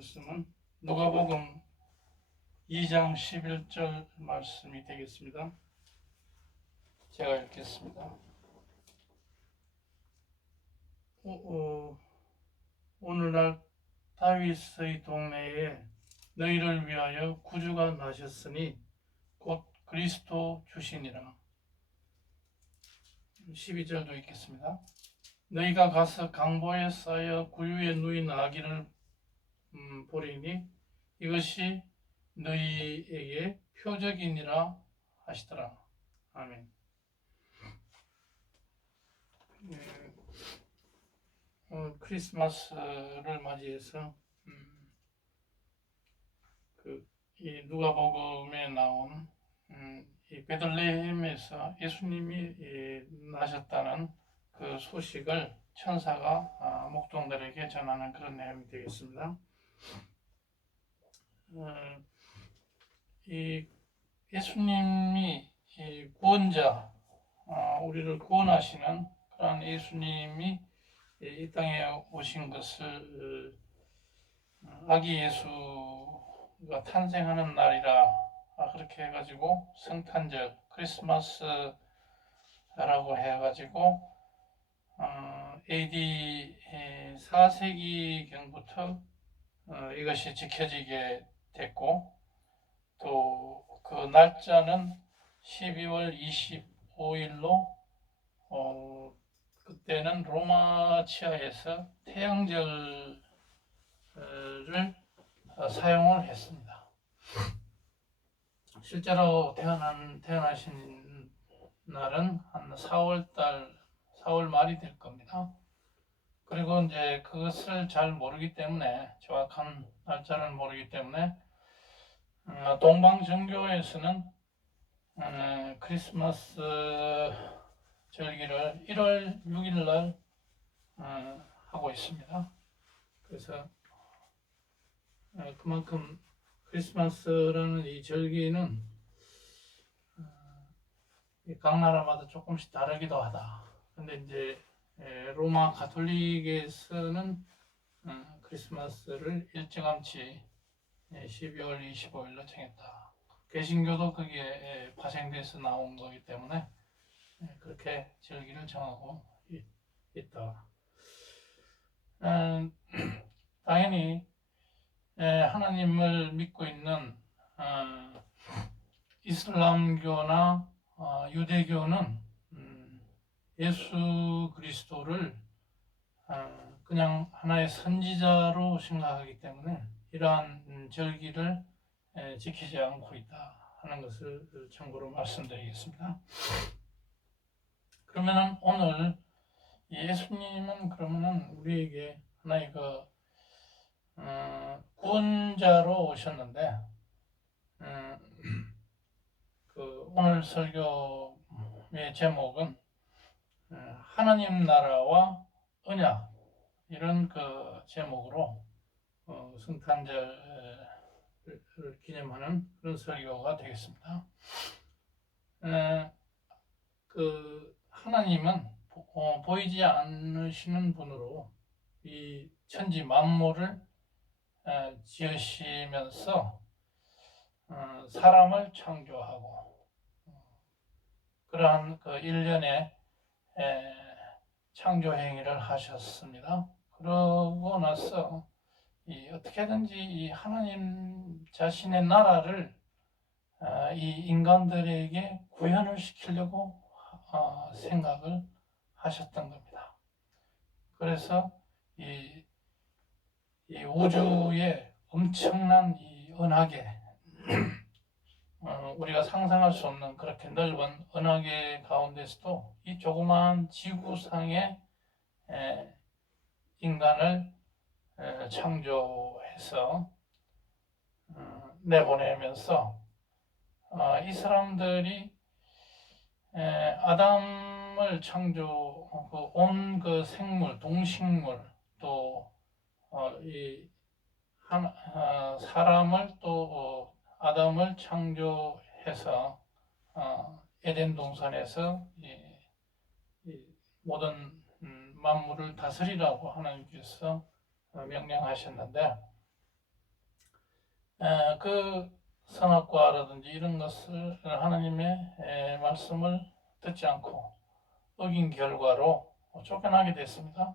말씀은 누가복음 2장 11절 말씀이 되겠습니다. 제가 읽겠습니다. 오늘날 다윗의 동네에 너희를 위하여 구주가 나셨으니 곧 그리스도 주시니라. 12절도 읽겠습니다. 너희가 가서 강보에 쌓여 구유에 누인 아기를 보리니 이것이 너희에게 표적이니라 하시더라. 아멘. 크리스마스를 맞이해서 이 누가복음에 나온 이 베들레헴에서 예수님이 나셨다는 그 소식을 천사가 목동들에게 전하는 그런 내용이 되겠습니다. 이 예수님이 구원자, 우리를 구원하시는 그런 예수님이 이 땅에 오신 것을 아기 예수가 탄생하는 날이라 그렇게 해가지고 성탄절, 크리스마스라고 해가지고 AD 4세기경부터 이것이 지켜지게 됐고, 또 그 날짜는 12월 25일로 그때는 로마 치하에서 태양절을 사용을 했습니다. 실제로 태어나신 날은 한 4월 말이 될 겁니다. 그리고 이제 그것을 잘 모르기 때문에, 정확한 날짜를 모르기 때문에 동방정교에서는 크리스마스 절기를 1월 6일 날 하고 있습니다. 그래서 그만큼 크리스마스라는 이 절기는 각 나라마다 조금씩 다르기도 하다. 근데 이제 로마 가톨릭에서는 크리스마스를 일찌감치 12월 25일로 정했다. 개신교도 거기에 파생돼서 나온 거기 때문에 그렇게 절기를 정하고 있다. 당연히 하나님을 믿고 있는 이슬람교나 유대교는 예수 그리스도를 그냥 하나의 선지자로 생각하기 때문에 이러한 절기를 지키지 않고 있다 하는 것을 참고로 말씀드리겠습니다. 그러면은 오늘 예수님은 그러면은 우리에게 하나의 구원자로 오셨는데, 오늘 설교의 제목은 하나님 나라와 언약, 이런 제목으로 성탄절을 기념하는 그런 설교가 되겠습니다. 하나님은 보이지 않으시는 분으로 이 천지 만물을 지으시면서 사람을 창조하고, 그러한 일련의 창조 행위를 하셨습니다. 그러고 나서 어떻게든지 이 하나님 자신의 나라를 이 인간들에게 구현을 시키려고 생각을 하셨던 겁니다. 그래서 이 우주의 엄청난 이 은하계, 우리가 상상할 수 없는 그렇게 넓은 은하계 가운데서도 이 조그마한 지구상의 인간을 창조해서 내보내면서 이 사람들이 아담을 온 생물, 동식물, 또 사람을 또 아담을 창조해서 에덴 동산에서 이 모든 만물을 다스리라고 하나님께서 명령하셨는데, 그 선악과라든지 이런 것을 하나님의 말씀을 듣지 않고 어긴 결과로 쫓겨나게 됐습니다.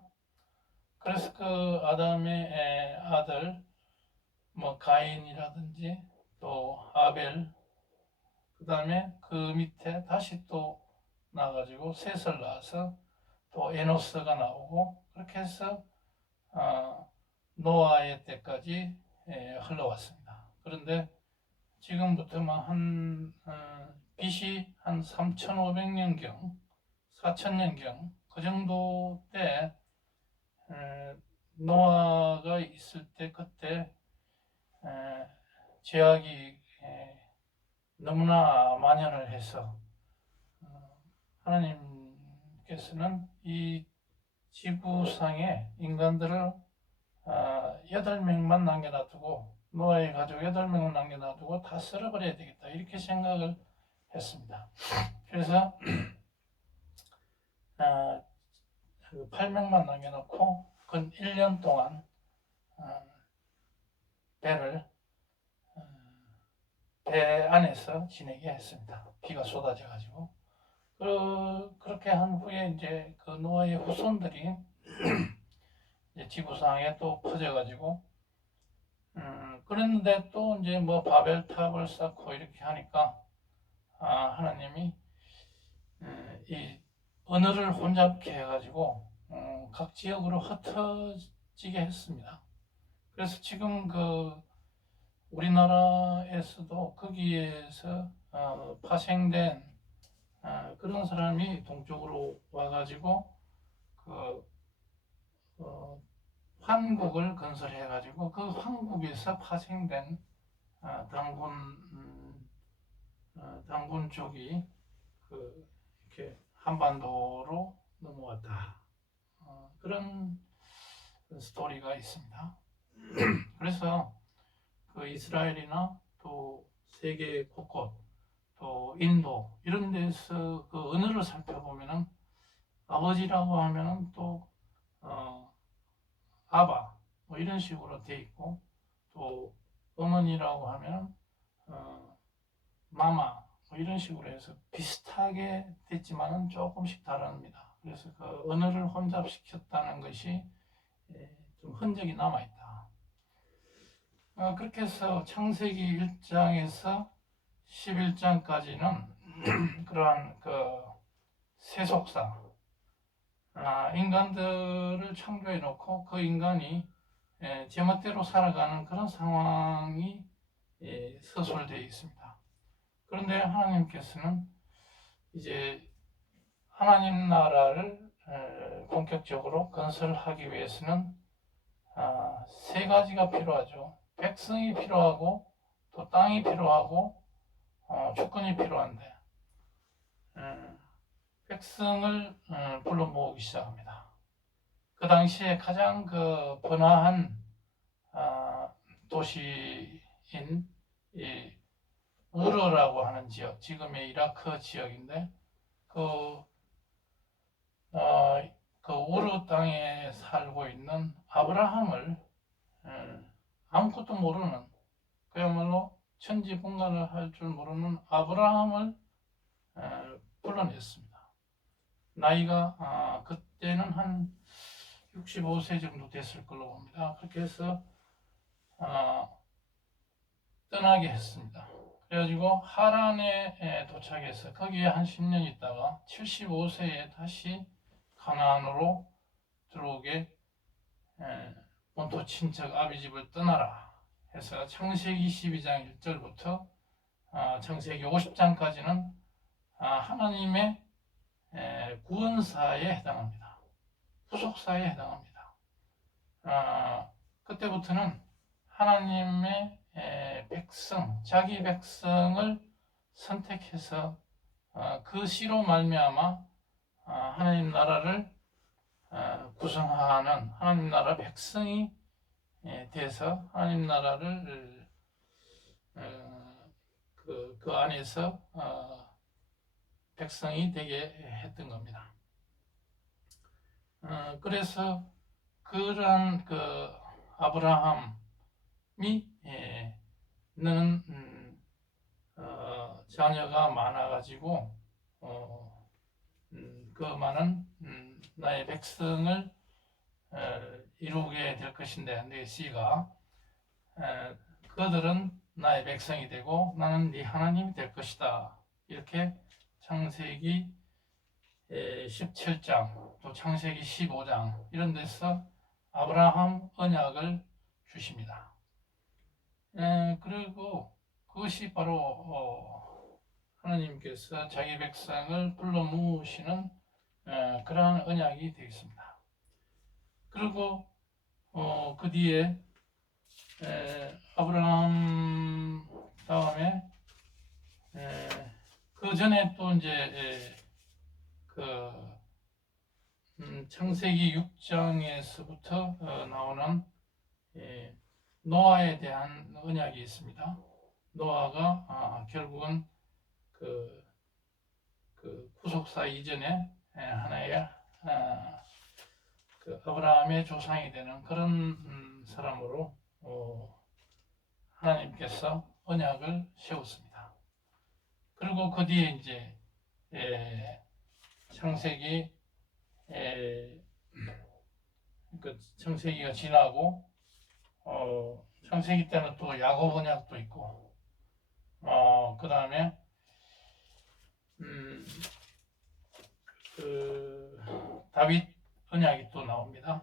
그래서 그 아담의 아들 뭐 가인이라든지 또 아벨, 그 다음에 그 밑에 다시 또 나가지고 셋을 낳아서 또 에노스가 나오고, 그렇게 해서 노아의 때까지 흘러왔습니다. 그런데 지금부터 BC 한 3,500년경, 4,000년경 그 정도 때 노아가 있을 때, 그때 죄악이 너무나 만연을 해서 하나님께서는 이 지구상에 인간들을 8명만 남겨놔두고, 노아의 가족 8명을 남겨놔두고 다 쓸어버려야 되겠다, 이렇게 생각을 했습니다. 그래서 8명만 남겨놓고 그 1년 동안 배를 배 안에서 지내게 했습니다. 비가 쏟아져가지고. 그렇게 한 후에 이제 그 노아의 후손들이 이제 지구상에 또 퍼져가지고, 그런데 또 이제 뭐 바벨탑을 쌓고 이렇게 하니까 하나님이 이 언어를 혼잡케 해가지고 각 지역으로 흩어지게 했습니다. 그래서 지금 그 우리나라에서도 거기에서 파생된 그런 사람이 동쪽으로 와가지고 그 황국을 건설해가지고 그 황국에서 파생된 당군 쪽이 그 이렇게 한반도로 넘어왔다, 그런 스토리가 있습니다. 그래서 그 이스라엘이나 또 세계 곳곳, 또 인도 이런 데서 그 언어를 살펴보면은 아버지라고 하면은 또 아바 뭐 이런 식으로 돼 있고, 또 어머니라고 하면 마마 뭐 이런 식으로 해서 비슷하게 됐지만은 조금씩 다릅니다. 그래서 그 언어를 혼잡시켰다는 것이 좀 흔적이 남아 있다. 그렇게 해서 창세기 1장에서 11장까지는 그러한 그 세속사, 인간들을 창조해 놓고 그 인간이 제멋대로 살아가는 그런 상황이 서술되어 있습니다. 그런데 하나님께서는 이제 하나님 나라를 본격적으로 건설하기 위해서는 세 가지가 필요하죠. 백성이 필요하고, 또 땅이 필요하고, 주권이 필요한데 백성을 불러 모으기 시작합니다. 그 당시에 가장 그 번화한 도시인 이 우르라고 하는 지역, 지금의 이라크 지역인데, 그 우르 땅에 살고 있는 아브라함을 아무것도 모르는, 그야말로 천지분간을 할 줄 모르는 아브라함을 불러냈습니다. 나이가 그때는 한 65세 정도 됐을 걸로 봅니다. 그렇게 해서 떠나게 했습니다. 그래가지고 하란에 도착해서 거기에 한 10년 있다가 75세에 다시 가나안으로 들어오게, 본토 친척 아비집을 떠나라 해서 창세기 22장 1절부터 창세기 50장까지는 하나님의 구원사에 해당합니다. 후속사에 해당합니다. 그때부터는 하나님의 백성, 자기 백성을 선택해서 그 씨로 말미암아 하나님 나라를 구성하는 하나님 나라 백성이 돼서 하나님 나라를 그 안에서 백성이 되게 했던 겁니다. 그래서 그런 그 아브라함이 너는 자녀가 많아가지고 그 많은 나의 백성을 이루게 될 것인데, 네 씨가 그들은 나의 백성이 되고 나는 네 하나님이 될 것이다. 이렇게 창세기 17장 또 창세기 15장 이런 데서 아브라함 언약을 주십니다. 그리고 그것이 바로 하나님께서 자기 백성을 불러 모으시는 그러한 언약이 되겠습니다. 그리고 그 뒤에 아브라함 다음에 그 전에 또 이제 창세기 6장에서부터 나오는 노아에 대한 언약이 있습니다. 노아가 결국은 그 구속사 이전에 하나의 그 아브라함의 조상이 되는 그런 사람으로 하나님께서 언약을 세웠습니다. 그리고 그 뒤에 이제 창세기 그 창세기가 지나고 창세기 때는 또 야곱 언약도 있고 그 다음에 그 다윗 언약이 또 나옵니다.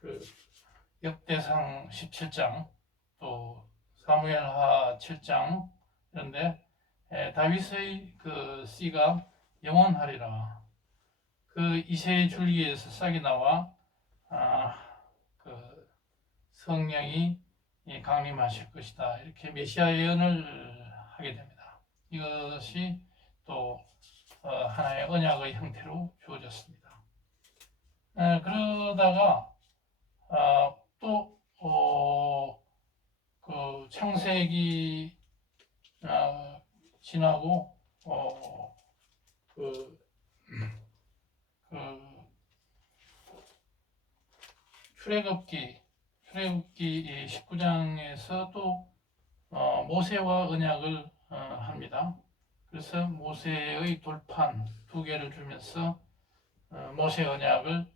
그 역대상 17장 또 사무엘하 7장 이런데 다윗의 그 씨가 영원하리라. 그 이새의 줄기에서 싹이 나와 그 성령이 강림하실 것이다. 이렇게 메시아 예언을 하게 됩니다. 이것이 또 하나의 언약의 형태로 주어졌습니다. 그러다가 또 그 창세기 지나고 그 출애굽기 19장에서 또 모세와 언약을 합니다. 그래서 모세의 돌판 2개를 주면서 모세 언약을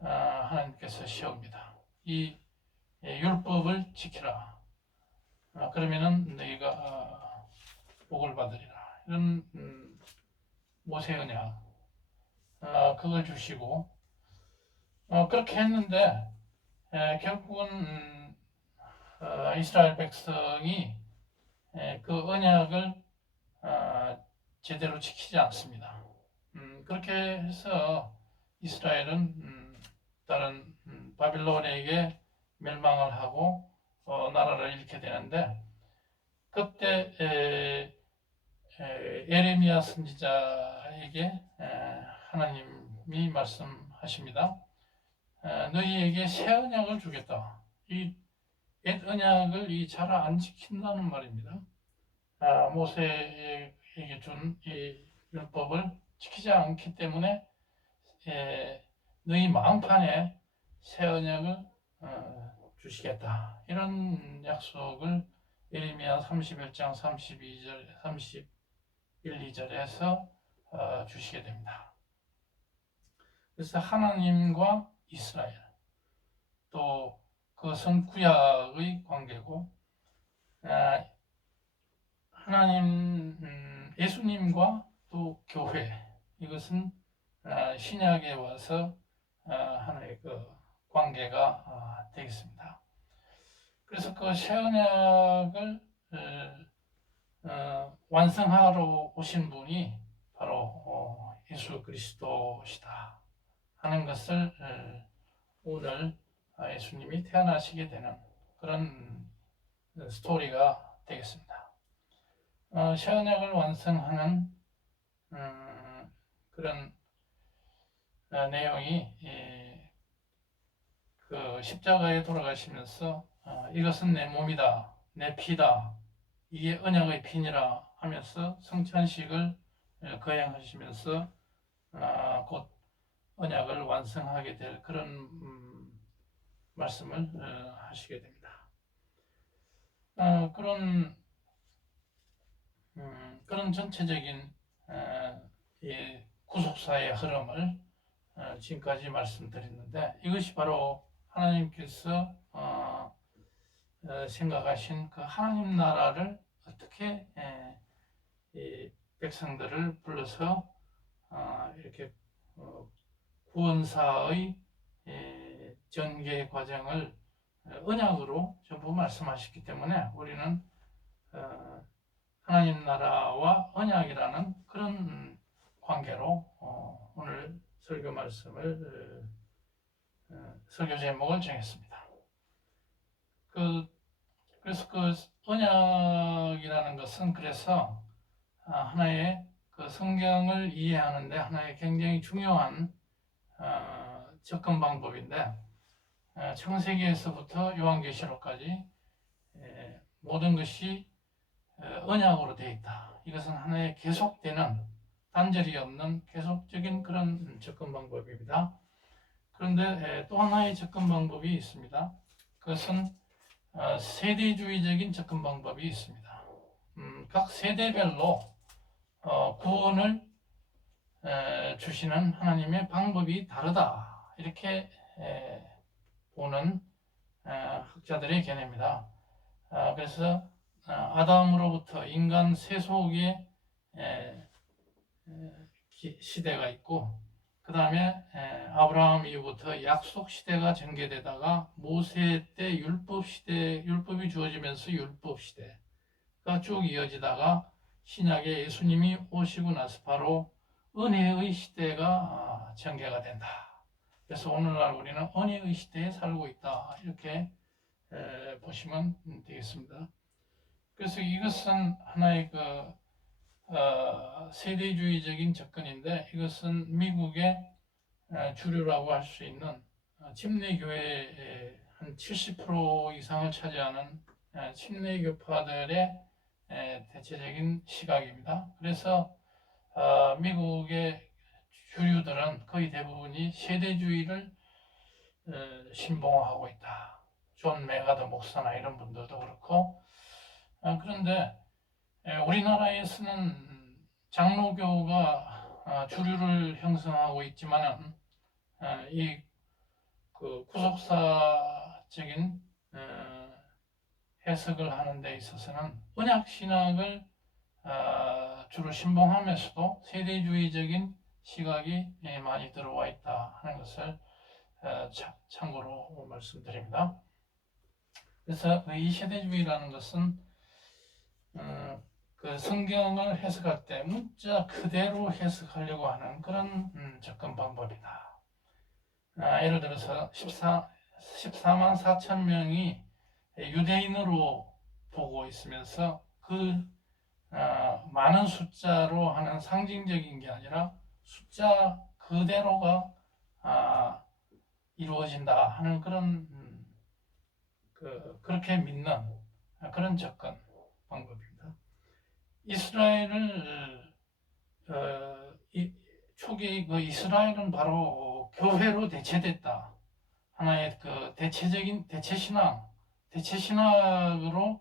하나님께서 세웁니다. 이 율법을 지키라. 그러면은 너희가 복을 받으리라. 이런 모세 언약 그걸 주시고 그렇게 했는데 결국은 이스라엘 백성이 그 언약을 제대로 지키지 않습니다. 그렇게 해서 이스라엘은 다른 바빌론에게 멸망을 하고 나라를 잃게 되는데, 그때 예레미야 선지자에게 하나님이 말씀하십니다. 너희에게 새 언약을 주겠다. 이 옛 언약을 잘 안 지킨다는 말입니다. 모세에게 준 이 율법을 지키지 않기 때문에 너희 마음판에 새 언약을 주시겠다. 이런 약속을 예레미야 31장 32절, 31, 2절에서 주시게 됩니다. 그래서 하나님과 이스라엘, 또 그것은 구약의 관계고, 하나님, 예수님과 또 교회, 이것은 신약에 와서 하나의 그 관계가 되겠습니다. 그래서 그 새 언약을 완성하러 오신 분이 바로 예수 그리스도시다 하는 것을 오늘 예수님이 태어나시게 되는 그런 스토리가 되겠습니다. 새 언약을 완성하는 그런 내용이 그 십자가에 돌아가시면서 이것은 내 몸이다, 내 피다, 이게 언약의 피니라 하면서 성찬식을 거행하시면서 곧 언약을 완성하게 될 그런 말씀을 하시게 됩니다. 그런 전체적인 이 구속사의 흐름을 지금까지 말씀드렸는데, 이것이 바로 하나님께서 생각하신 그 하나님 나라를 어떻게 이 백성들을 불러서 이렇게 구원사의 전개 과정을 언약으로 전부 말씀하셨기 때문에 우리는 하나님 나라와 언약이라는 그런 관계로 오늘 설교 말씀을 설교 제목을 정했습니다. 그래서 그 언약이라는 것은 그래서 하나의 그 성경을 이해하는데 하나의 굉장히 중요한 접근 방법인데, 창세기에서부터 요한계시록까지 모든 것이 언약으로 되어 있다. 이것은 하나의 계속되는, 단절이 없는 계속적인 그런 접근 방법입니다. 그런데 또 하나의 접근 방법이 있습니다. 그것은 세대주의적인 접근 방법이 있습니다. 각 세대별로 구원을 주시는 하나님의 방법이 다르다, 이렇게 보는 학자들의 견해입니다. 그래서 아담으로부터 인간 세속의 시대가 있고, 그 다음에 아브라함 이후부터 약속 시대가 전개되다가 모세 때 율법 시대, 율법이 주어지면서 율법 시대가 쭉 이어지다가 신약에 예수님이 오시고 나서 바로 은혜의 시대가 전개가 된다. 그래서 오늘날 우리는 은혜의 시대에 살고 있다, 이렇게 보시면 되겠습니다. 그래서 이것은 하나의 세대주의적인 접근인데, 이것은 미국의 주류라고 할 수 있는 침례교회의 한 70% 이상을 차지하는 침례교파들의 대체적인 시각입니다. 그래서 미국의 주류들은 거의 대부분이 세대주의를 신봉하고 있다. 존 메가더 목사나 이런 분들도 그렇고, 그런데 우리나라에서는 장로교가 주류를 형성하고 있지만, 이 구속사적인 해석을 하는 데 있어서는 언약신학을 주로 신봉하면서도 세대주의적인 시각이 많이 들어와 있다 하는 것을 참고로 말씀드립니다. 그래서 이 세대주의라는 것은 그 성경을 해석할 때 문자 그대로 해석하려고 하는 그런 접근 방법이다. 예를 들어서 14만 4천 명이 유대인으로 보고 있으면서 그 많은 숫자로 하는 상징적인 게 아니라 숫자 그대로가 이루어진다 하는 그런 그렇게 믿는 그런 접근 방법입니다. 이스라엘을 초기 그 이스라엘은 바로 교회로 대체됐다. 하나의 그 대체 신학으로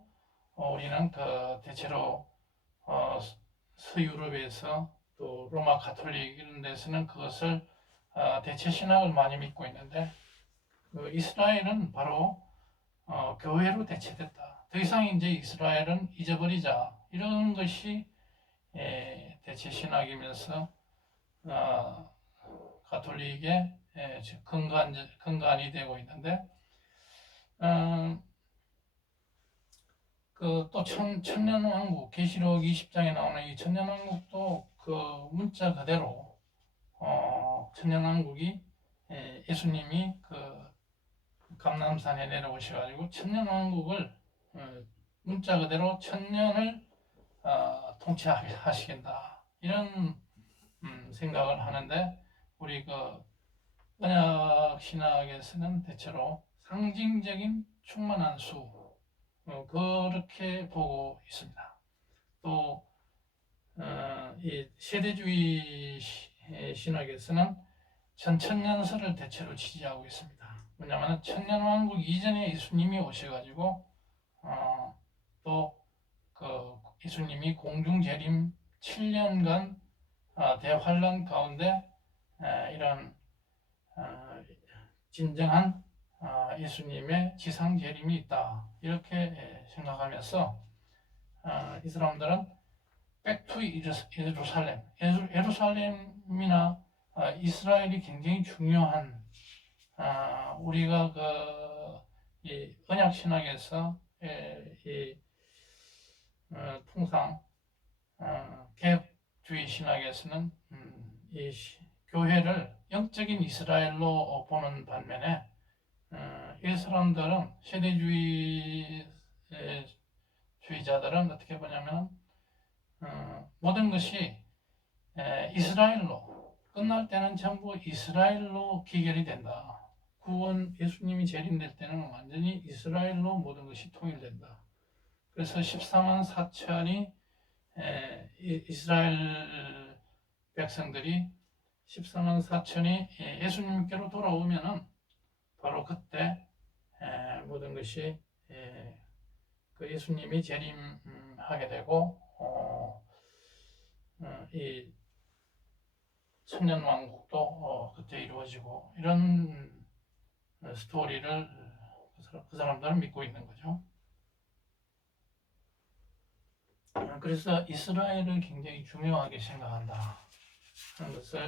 우리는 대체로 서유럽에서 또 로마 가톨릭 이런 데서는 그것을 대체 신학을 많이 믿고 있는데, 이스라엘은 바로 교회로 대체됐다. 더 이상 이제 이스라엘은 잊어버리자, 이런 것이 대체 신학이면서 가톨릭의 근간이 되고 있는데, 또 천년왕국, 계시록 20장에 나오는 이 천년왕국도 그 문자 그대로 천년왕국이 예수님이 감람산에 내려오셔가지고 천년왕국을 문자 그대로 천년을 통치하시겠다, 이런 생각을 하는데, 우리 언약 신학에서는 대체로 상징적인 충만한 수, 그렇게 보고 있습니다. 또 이 세대주의 신학에서는 천년설을 대체로 지지하고 있습니다. 왜냐하면 천년왕국 이전에 예수님이 오셔가지고 예수님이 공중 재림 7년간 대환란 가운데 이런 진정한 예수님의 지상 재림이 있다 이렇게 생각하면서 이 사람들은 백투 예루살렘, 예루살렘이나 이스라엘이 굉장히 중요한 우리가 이 언약 신학에서 통상 개혁주의 신학에서는 이 교회를 영적인 이스라엘로 보는 반면에 이 사람들은 세대주의자들은 어떻게 보냐면 모든 것이 이스라엘로 끝날 때는 전부 이스라엘로 기결이 된다. 구원 예수님이 재림될 때는 완전히 이스라엘로 모든 것이 통일된다. 그래서 14만 4천이 이스라엘 백성들이 14만 4천이 예수님께로 돌아오면은 바로 그때 모든 것이 그 예수님이 재림하게 되고 이 천년왕국도 그때 이루어지고 이런 스토리를 그 사람들은 믿고 있는 거죠. 그래서 이스라엘을 굉장히 중요하게 생각한다 하는 것을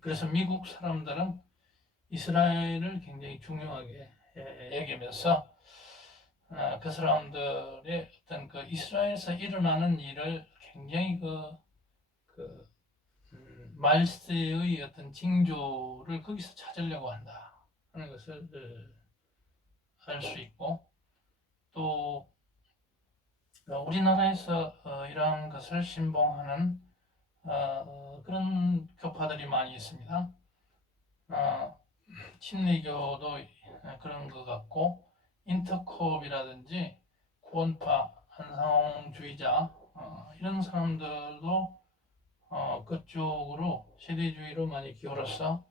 그래서 미국 사람들은 이스라엘을 굉장히 중요하게 여기면서 그 사람들의 어떤 그 이스라엘에서 일어나는 일을 굉장히 말세의 어떤 징조를 거기서 찾으려고 한다 하는 것을 알 수 있고, 또 우리나라에서 이러한 것을 신봉하는 그런 교파들이 많이 있습니다. 침례교도 그런 것 같고, 인터콥이라든지 구원파, 한상홍주의자 이런 사람들도 그쪽으로 세대주의로 많이 기울어서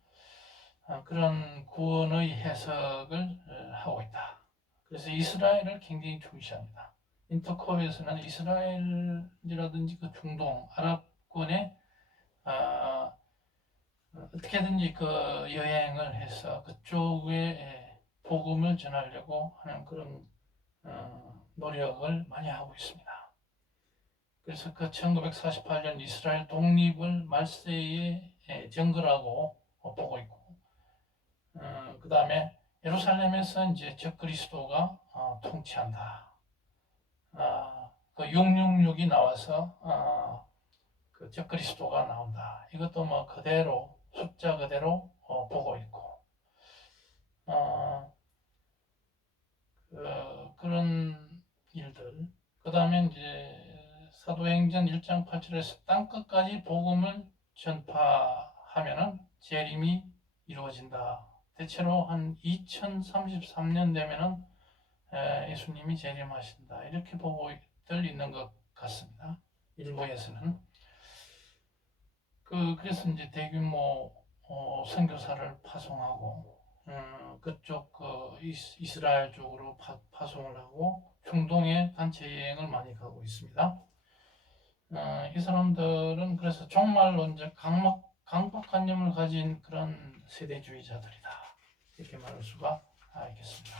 그런 구원의 해석을 하고 있다. 그래서 이스라엘을 굉장히 중시합니다. 인터콥에서는 이스라엘이라든지 그 중동 아랍권에 어떻게든지 그 여행을 해서 그쪽에 복음을 전하려고 하는 그런 노력을 많이 하고 있습니다. 그래서 그 1948년 이스라엘 독립을 말세의 정거라고 보고 있고, 그 다음에 예루살렘에서 이제 적그리스도가 통치한다. 그 666이 나와서 그 적그리스도가 나온다. 이것도 뭐 그대로 숫자 그대로 보고 있고, 그런 일들. 그 다음에 이제 사도행전 1장 8절에서 땅끝까지 복음을 전파하면은 재림이 이루어진다. 대체로 한 2033년 되면은 예수님이 재림하신다. 이렇게 보고들 있는 것 같습니다. 일부에서는. 그래서 이제 대규모 선교사를 파송하고 그쪽 이스라엘 쪽으로 파송을 하고 중동에 단체 여행을 많이 가고 있습니다. 이 사람들은 그래서 종말론적 강박관념을 가진 그런 세대주의자들이다. 이렇게 말할 수가 있겠습니다.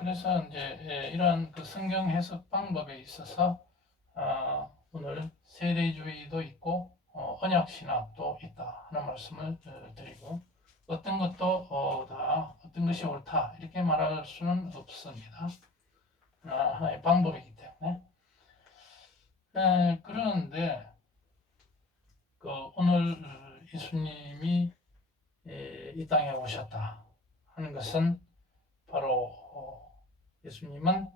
그래서 이제 이러한 그 성경 해석 방법에 있어서 오늘 세대주의도 있고 언약 신학도 있다 하는 말씀을 드리고, 어떤 것도 어떤 것이 옳다 이렇게 말할 수는 없습니다. 하나의 방법이기 때문에. 그런데 오늘 예수님이 이 땅에 오셨다 하는 것은 바로 예수님은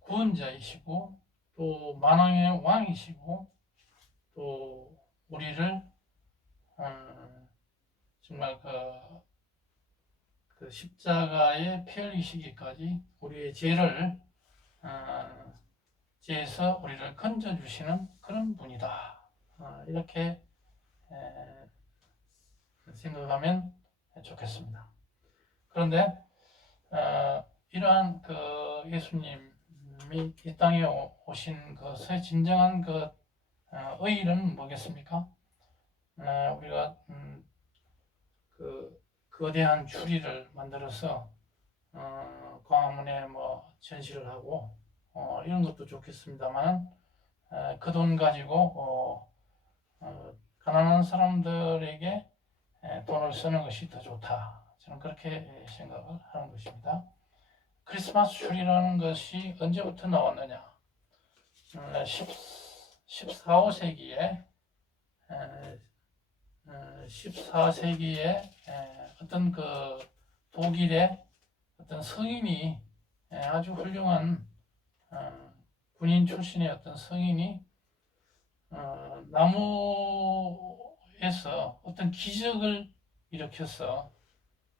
구원자이시고 또 만왕의 왕이시고 또 우리를 정말 그 십자가에 피 흘리시기까지 우리의 죄를 죄에서 우리를 건져주시는 그런 분이다. 이렇게 생각하면 좋겠습니다. 그런데 이러한 그 예수님의 하나님이 이 땅에 오신 것의 진정한 의의는 뭐겠습니까? 우리가 그 거대한 주리를 만들어서 광화문에 뭐 전시를 하고 이런 것도 좋겠습니다만 그 돈 가지고 가난한 사람들에게 돈을 쓰는 것이 더 좋다. 저는 그렇게 생각을 하는 것입니다. 크리스마스 추리라는 것이 언제부터 나왔느냐? 14, 5세기에 14세기에 어떤 독일의 어떤 성인이 아주 훌륭한 군인 출신의 어떤 성인이 나무에서 어떤 기적을 일으켜서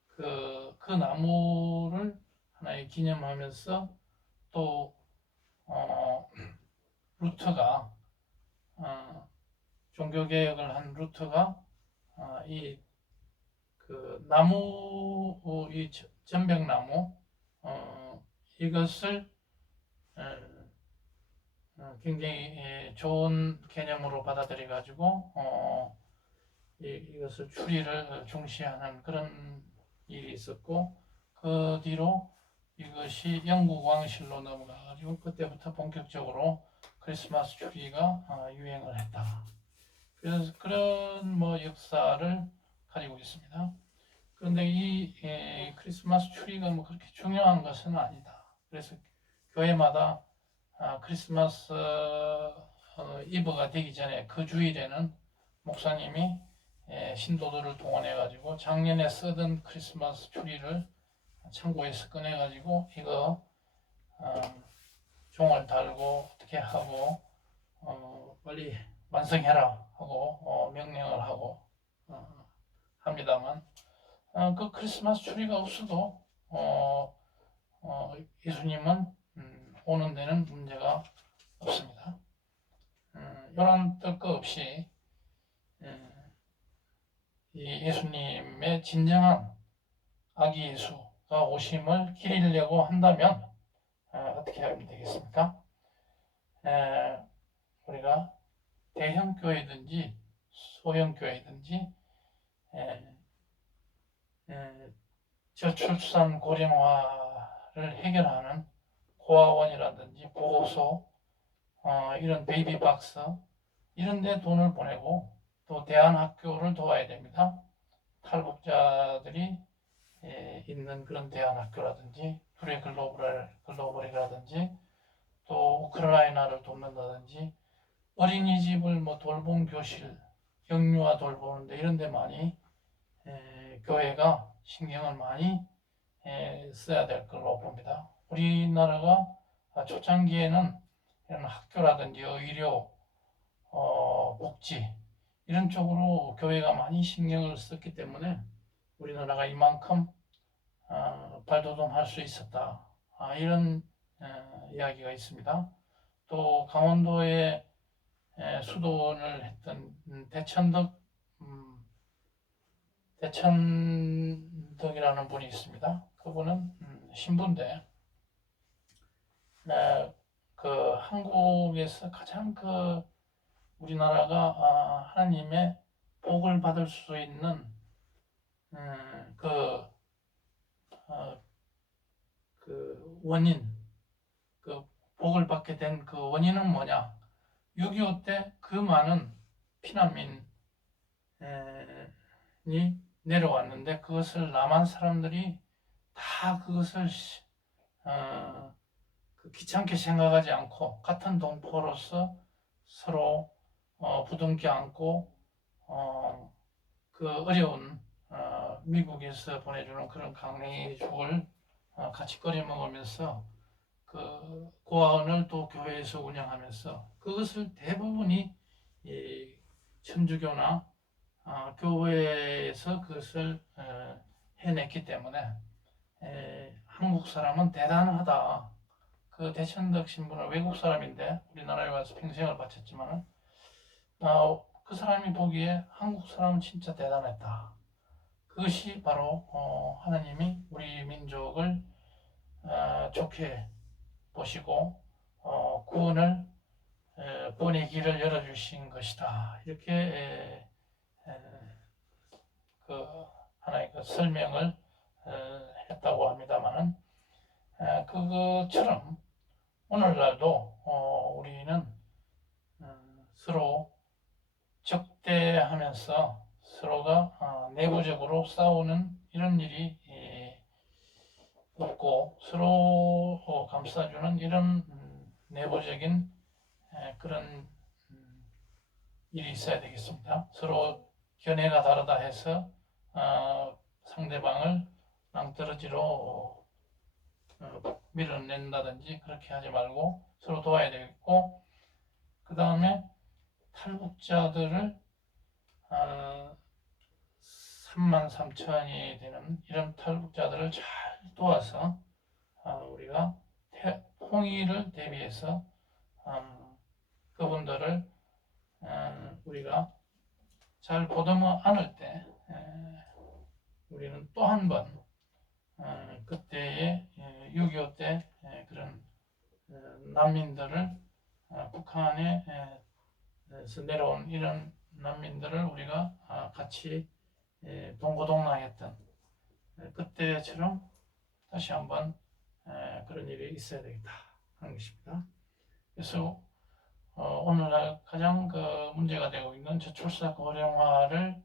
그 나무를 하나의 기념하면서 또 루터가 종교개혁을 한 루터가 이 나무, 이 전백나무 이것을 굉장히 좋은 개념으로 받아들여 가지고 이것을 추리를 중시하는 그런 일이 있었고, 그 뒤로 이것이 영국 왕실로 넘어가가지고 그때부터 본격적으로 크리스마스 추리가 유행을 했다. 그래서 그런 역사를 가지고 있습니다. 그런데 이 크리스마스 추리가 그렇게 중요한 것은 아니다. 그래서 교회마다 크리스마스 이브가 되기 전에 그 주일에는 목사님이 신도들을 동원해 가지고 작년에 쓰던 크리스마스 추리를 창고에서 꺼내 가지고 이거 종을 달고 어떻게 하고 빨리 완성해라 하고 명령을 하고 합니다만 그 크리스마스 추리가 없어도 예수님은 오는 데는 문제가 없습니다. 이런 뜰 거 없이 이 예수님의 진정한 아기 예수가 오심을 기리려고 한다면 어떻게 하면 되겠습니까? 우리가 대형 교회든지 소형 교회든지 저출산 고령화를 해결하는 고아원이라든지 보호소 이런 베이비박스 이런 데 돈을 보내고 또 대안학교를 도와야 됩니다. 탈북자들이 있는 그런 대안학교라든지 둘의 글로벌이라든지 또 우크라이나를 돕는다든지 어린이집을 돌봄 교실 영유아 돌보는데 이런 데 많이 교회가 신경을 많이 써야 될 걸로 봅니다. 우리나라가 초창기에는 이런 학교라든지 의료, 복지 이런 쪽으로 교회가 많이 신경을 썼기 때문에 우리나라가 이만큼 발돋움할 수 있었다. 이런 이야기가 있습니다. 또 강원도에 수도원을 했던 대천덕이라는 분이 있습니다. 그분은 신부인데 한국에서 가장 우리나라가 하나님의 복을 받을 수 있는 원인, 복을 받게 된 그 원인은 뭐냐? 6.25 때 그 많은 피난민이 내려왔는데 그것을 남한 사람들이 다 그것을 귀찮게 생각하지 않고 같은 동포로서 서로 부둥켜 안고 그 어려운 미국에서 보내주는 그런 강냉이죽을 같이 끓여 먹으면서 그 고아원을 또 교회에서 운영하면서 그것을 대부분이 천주교나 교회에서 그것을 해냈기 때문에 한국 사람은 대단하다. 그 대천덕 신부는 외국 사람인데 우리나라에 와서 평생을 바쳤지만 그 사람이 보기에 한국 사람은 진짜 대단했다. 그것이 바로 하나님이 우리 민족을 좋게 보시고 구원의 길을 열어주신 것이다. 이렇게 그 하나의 그 설명을 했다고 합니다만은, 그것처럼 오늘날도 우리는 서로 적대하면서 서로가 내부적으로 싸우는 이런 일이 없고, 서로 감싸주는 이런 내부적인 그런 일이 있어야 되겠습니다. 서로 견해가 다르다 해서 상대방을 낭떠러지로 밀어낸다든지 그렇게 하지 말고 서로 도와야 되겠고, 그 다음에 탈북자들을 33,000이 되는 이런 탈북자들을 잘 도와서 우리가 통일을 대비해서 그분들을 우리가 잘 보듬어 안을 때 우리는 또 한 번 그때의 6.25 때 그런 난민들을 북한에서 내려온 이런 난민들을 우리가 같이 동고동락했던 그때처럼 다시 한번 그런 일이 있어야 되겠다 하는 것입니다. 그래서 오늘날 가장 그 문제가 되고 있는 저출산 고령화를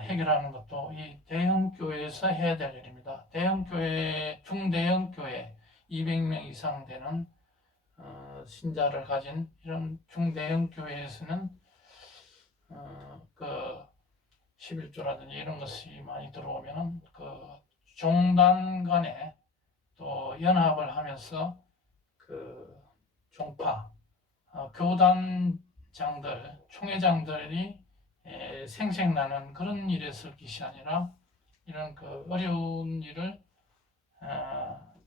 해결하는 것도 이 대형 교회에서 해야 될 일입니다. 대형 교회, 중대형 교회 200명 이상 되는 신자를 가진 이런 중대형 교회에서는 그 11조라든지 이런 것이 많이 들어오면 그 종단 간에 또 연합을 하면서 그 종파 교단장들, 총회장들이 생색나는 그런 일에 쓸 것이 아니라 이런 그 어려운 일을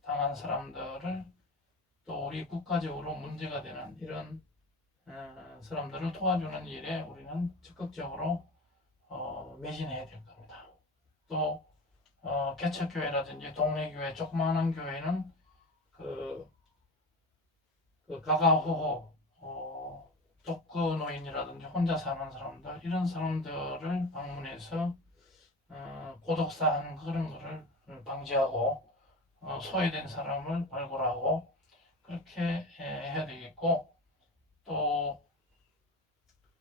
당한 사람들을 또 우리 국가적으로 문제가 되는 이런 사람들을 도와주는 일에 우리는 적극적으로 매진해야 될 겁니다. 또 개척교회라든지 동네교회, 조그마한 교회는 그 가가호호 독거노인이라든지 혼자 사는 사람들, 이런 사람들을 방문해서 고독사하는 그런 거를 방지하고 소외된 사람을 발굴하고 그렇게 해야 되겠고, 또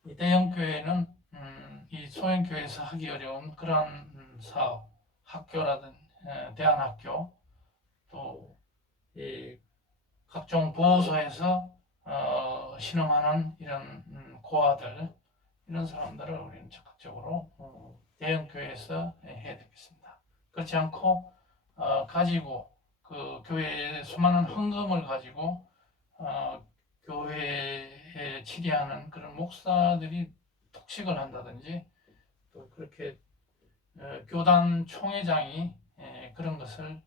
이 대형 교회는 이 소형 교회에서 하기 어려운 그러한 사업, 학교라든지 대안학교, 또 이 각종 보호소에서 신흥하는 이런 고아들, 이런 사람들을 우리는 적극적으로 대형 교회에서 해야 되겠습니다. 그렇지 않고 가지고 그 교회의 수많은 헌금을 가지고 교회에 치리하는 그런 목사들이 독식을 한다든지, 또 그렇게 교단 총회장이 그런 것을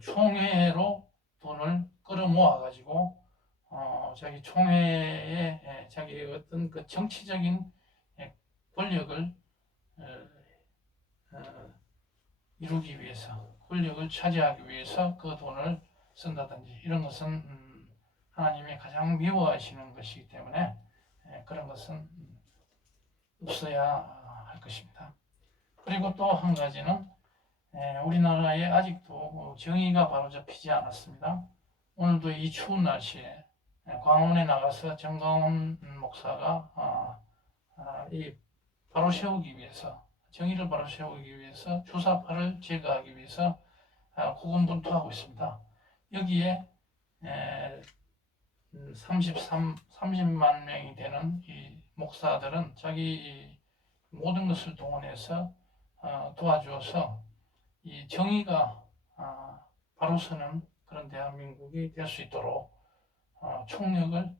총회로 돈을 끌어모아 가지고 자기 총회에 자기 어떤 그 정치적인 권력을 이루기 위해서, 권력을 차지하기 위해서 그 돈을 쓴다든지 이런 것은 하나님이 가장 미워하시는 것이기 때문에 그런 것은 없어야 할 것입니다. 그리고 또 한 가지는 우리나라에 아직도 정의가 바로잡히지 않았습니다. 오늘도 이 추운 날씨에 광화문에 나가서 정광훈 목사가 이 바로 세우기 위해서, 정의를 바로 세우기 위해서 주사파를 제거하기 위해서 고군분투하고 있습니다. 여기에 30만 명이 되는 이 목사들은 자기 모든 것을 동원해서 도와주어서 이 정의가 바로 서는 그런 대한민국이 될 수 있도록 총력을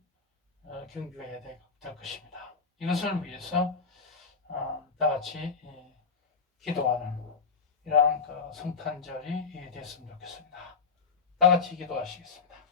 경주해야 될 것입니다. 이것을 위해서 다 같이 기도하는 이러한 그 성탄절이 됐으면 좋겠습니다. 다 같이 기도하시겠습니다.